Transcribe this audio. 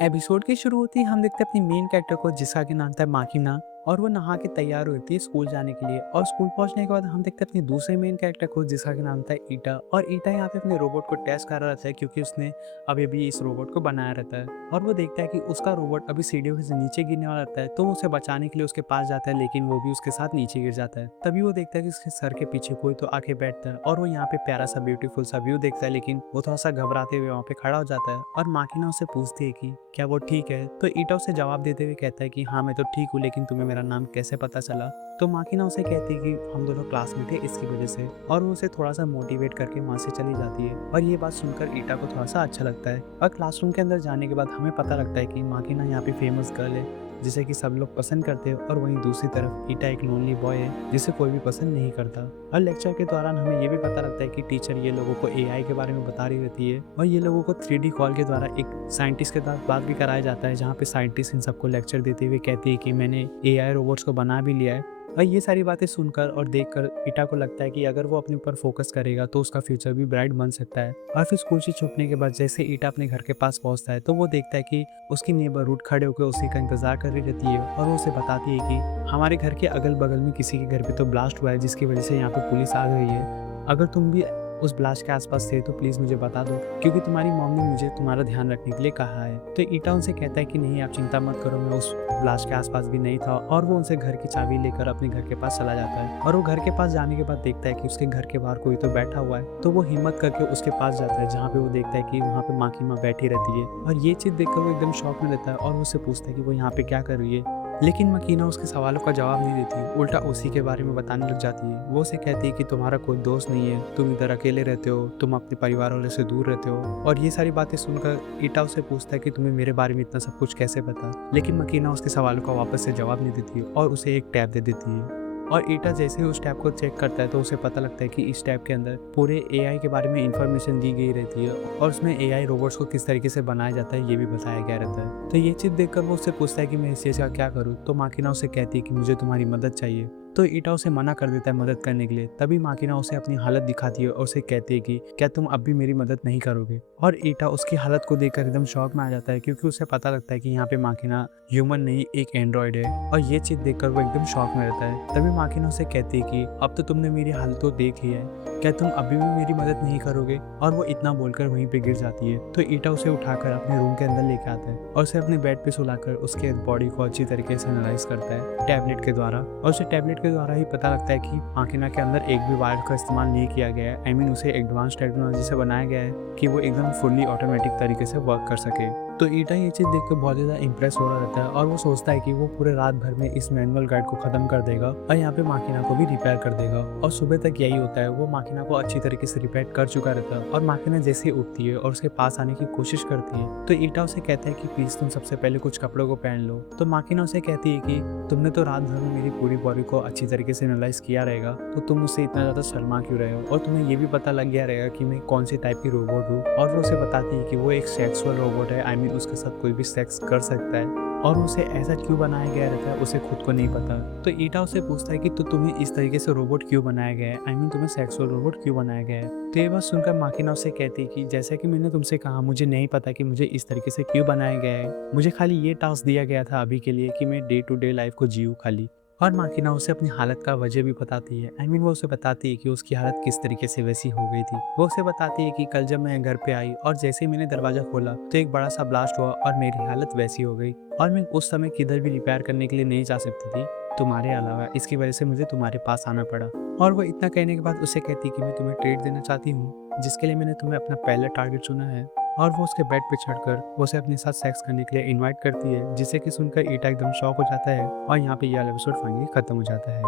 Episode की शुरू होती ही हम देखते हैं अपनी मेन कैरेक्टर को जिसका कि नाम था माकिना। और वो नहा के तैयार होती है स्कूल जाने के लिए। और स्कूल पहुंचने के बाद हम देखते हैं अपनी दूसरे मेन कैरेक्टर को जिसका कि नाम था ईटा। और ईटा यहाँ पे अपने रोबोट को टेस्ट कर रहा रहता है क्योंकि उसने अभी अभी इस रोबोट को बनाया रहता है। और वो देखता है कि उसका रोबोट अभी सीढ़ियों से नीचे गिरने वाला रहता है, तो वो उसे बचाने के लिए उसके पास जाता है, लेकिन वो भी उसके साथ नीचे गिर जाता है। तभी वो देखता है कि उसके सर के पीछे कोई तो आके बैठता है और वो यहाँ पे प्यारा सा ब्यूटीफुल सा व्यू देखता है, लेकिन वो थोड़ा सा घबराते हुए वहाँ पे खड़ा हो जाता है। और माकिना उससे पूछती है कि क्या वो ठीक है, तो ईटा उसे जवाब देते हुए कहता है कि हाँ मैं तो ठीक हूँ, लेकिन तुम्हें मेरा नाम कैसे पता चला। तो माकिना उसे कहती है कि हम दोनों क्लासमेट थे इसकी वजह से। और वो उसे थोड़ा सा मोटिवेट करके वहाँ से चली जाती है। और ये बात सुनकर ईटा को थोड़ा सा अच्छा लगता है। और क्लासरूम के अंदर जाने के बाद हमें पता लगता है कि माकिना यहाँ पे फेमस गर्ल है जिसे कि सब लोग पसंद करते हैं। और वहीं दूसरी तरफ ईटा एक लोनली बॉय है जिसे कोई भी पसंद नहीं करता। और लेक्चर के दौरान हमें ये भी पता लगता है कि टीचर ये लोगों को एआई के बारे में बता रही रहती है। और ये लोगों को 3D कॉल के द्वारा एक साइंटिस्ट के साथ बात भी कराया जाता है, जहाँ पे साइंटिस्ट इन सबको लेक्चर देते हुए कहती है कि मैंने एआई रोबोट्स को बना भी लिया है। और ये सारी बातें सुनकर और देखकर ईटा को लगता है कि अगर वो अपने ऊपर फोकस करेगा तो उसका फ्यूचर भी ब्राइट बन सकता है। और फिर स्कूल से छूटने के बाद जैसे ईटा अपने घर के पास पहुंचता है तो वो देखता है कि उसकी नेबर रूट खड़े होकर उसी का इंतजार कर रही रहती है। और वो उसे बताती है कि हमारे घर के अगल बगल में किसी के घर पे तो ब्लास्ट हुआ है, जिसकी वजह से यहाँ पे पुलिस आ गई है। अगर तुम भी उस ब्लास्ट के आसपास थे तो प्लीज़ मुझे बता दो, क्योंकि तुम्हारी मॉम ने मुझे तुम्हारा ध्यान रखने के लिए कहा है। तो ईटा उनसे कहता है कि नहीं आप चिंता मत करो, मैं उस ब्लास्ट के आसपास भी नहीं था। और वो उनसे घर की चाबी लेकर अपने घर के पास चला जाता है। और वो घर के पास जाने के बाद देखता है कि उसके घर के बाहर कोई तो बैठा हुआ है। तो वो हिम्मत करके उसके पास जाता है, जहाँ पे वो देखता है कि वहाँ पे माकिमा बैठी रहती है। और ये चीज़ देखकर वो एकदम शॉक में रहता है और उससे पूछता है कि वो यहाँ पे क्या कर रही है। लेकिन मकीना उसके सवालों का जवाब नहीं देती, उल्टा उसी के बारे में बताने लग जाती है। वो उसे कहती है कि तुम्हारा कोई दोस्त नहीं है, तुम इधर अकेले रहते हो, तुम अपने परिवार वालों से दूर रहते हो। और ये सारी बातें सुनकर ईटा उससे पूछता है कि तुम्हें मेरे बारे में इतना सब कुछ कैसे पता। लेकिन मकीना उसके सवालों का वापस से जवाब नहीं देती और उसे एक टैब दे देती है। और ईटा जैसे ही उस टैब को चेक करता है तो उसे पता लगता है कि इस टैब के अंदर पूरे एआई के बारे में इंफॉर्मेशन दी गई रहती है। और उसमें एआई रोबोट्स को किस तरीके से बनाया जाता है ये भी बताया गया रहता है। तो ये चीज़ देखकर वो उससे पूछता है कि मैं इस चीज़ का क्या करूँ। तो माकिना उसे कहती है कि मुझे तुम्हारी मदद चाहिए। तो ईटा उसे मना कर देता है मदद करने के लिए। तभी माकिना उसे अपनी हालत दिखाती है और उसे कहती है कि क्या तुम अब भी मेरी मदद नहीं करोगे। और ईटा उसकी हालत को देखकर एकदम शॉक में आ जाता है, क्योंकि उसे पता लगता है कि यहाँ पे माकिना ह्यूमन नहीं एक एंड्रॉयड है। और ये चीज़ देखकर वो एकदम शॉक में रहता है। तभी माकिना उसे कहती है कि अब तो तुमने मेरी हालत तो देख ली है, क्या तुम अभी भी मेरी मदद नहीं करोगे। और वो इतना बोलकर वहीं पे गिर जाती है। तो ईटा उसे उठाकर अपने रूम के अंदर लेके आता है और उसे अपने बेड पे सुलाकर उसके बॉडी को अच्छी तरीके से एनालाइज करता है टैबलेट के द्वारा। और उसे टैबलेट के द्वारा ही पता लगता है कि माकिना के अंदर एक भी वायर का इस्तेमाल नहीं किया गया है। उसे एडवांस टेक्नोलॉजी से बनाया गया है कि वो एकदम फुल्ली ऑटोमेटिक तरीके से वर्क कर सके। तो ईटा ये चीज़ देख कर बहुत ज़्यादा इंप्रेस हो रहा रहता है और वो सोचता है कि वो पूरे रात भर में इस मैनुअल गाइड को ख़त्म कर देगा और यहाँ पे माकिना को भी रिपेयर कर देगा। और सुबह तक यही होता है, वो माकिना को अच्छी तरीके से रिपेयर कर चुका रहता है। और माकिना जैसे ही उठती है और उसके पास आने की कोशिश करती है तो ईटा उसे कहता है कि प्लीज़ तुम सबसे पहले कुछ कपड़ों को पहन लो। तो माकिना उसे कहती है कि तुमने तो रात भर में मेरी पूरी बॉडी को अच्छी तरीके से एनालाइज किया रहेगा, तो तुम मुझसे इतना ज़्यादा शर्मा क्यों रहे हो। और तुम्हें ये भी पता लग गया रहेगा कि मैं कौन सी टाइप की रोबोट हूँ। और वो उसे बताती है कि वो एक सेक्सुअल रोबोट है, उसके साथ कोई भी सेक्स कर सकता है। और उसे ऐसा क्यों बनाया गया रहता है उसे खुद को नहीं पता। तो ईटा उसे पूछता है कि तो तुम्हें इस तरीके से रोबोट क्यों बनाया गया है, तुम्हें सेक्सुअल रोबोट क्यों बनाया गया है। तो ये बात सुनकर माकिना उसे कहती है कि जैसा कि मैंने तुमसे कहा, मुझे नहीं पता कि मुझे इस तरीके से क्यों बनाया गया है। मुझे खाली ये टास्क दिया गया था अभी के लिए कि मैं डे टू डे लाइफ को जीऊँ खाली। और माकिना उसे अपनी हालत का वजह भी बताती है। वो उसे बताती है कि उसकी हालत किस तरीके से वैसी हो गई थी। वो उसे बताती है कि कल जब मैं घर पे आई और जैसे ही मैंने दरवाजा खोला तो एक बड़ा सा ब्लास्ट हुआ और मेरी हालत वैसी हो गई। और मैं उस समय किधर भी रिपेयर करने के लिए नहीं जा सकती थी तुम्हारे अलावा, इसकी वजह से मुझे तुम्हारे पास आना पड़ा। और वो इतना कहने के बाद उसे कहती कि मैं तुम्हें ट्रीट देना चाहती हूँ, जिसके लिए मैंने तुम्हें अपना पहला टारगेट चुना है। और वो उसके बेड पे चढ़कर वो उसे अपने साथ सेक्स करने के लिए इनवाइट करती है, जिसे कि सुनकर ईटा एकदम शॉक हो जाता है। और यहाँ पे ये वाला एपिसोड फाइनली खत्म हो जाता है।